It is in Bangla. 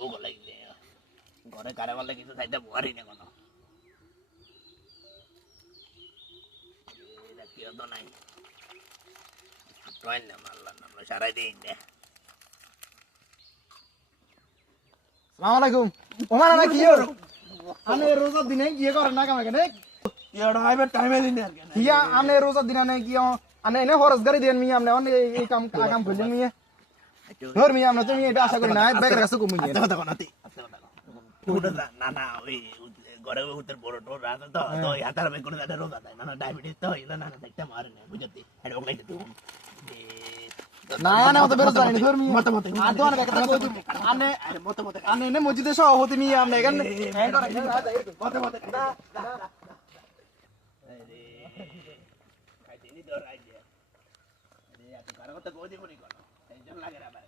ভোগ লাগবে ঘরে কারে বলে কিছু চাইতে পারি না কোনো কেউ তো নাই না মারলাম আমরা সারাই দিই না সালাম আলাইকুম ওমান না কি আনে রোজা দিনে গিয়ে করে না কামে কেনে এড়া আইবে টাইমে দিন আর কেন হিয়া আনে রোজা দিনে কি আনে এনে খরচ গাড়ি দেন মি আমনে অনে এই কাম কাম করলেন মি ধর মি আমনে তুমি এটা আশা করি না বেকার কাছে কম মি কথা কথা নাতি না না ওই ঘরে উঠতে বড় টোর রাত তো তো হাতার মে করে দাদা রোজা দেয় না ডায়াবেটিস তো ইলা না দেখতে মারে না বুঝতে এটা ওলাই তো না না তো বেরো জানি ধর মি মত মত আদোন বেকার কই আনে মত মত আনে এনে মসজিদে সভাপতি মি আমনে এখানে মত মত আরে খাইতে নি দর আইডিয়া আরে এত কারো কথা কই দিবনি কোন টেনশন লাগে না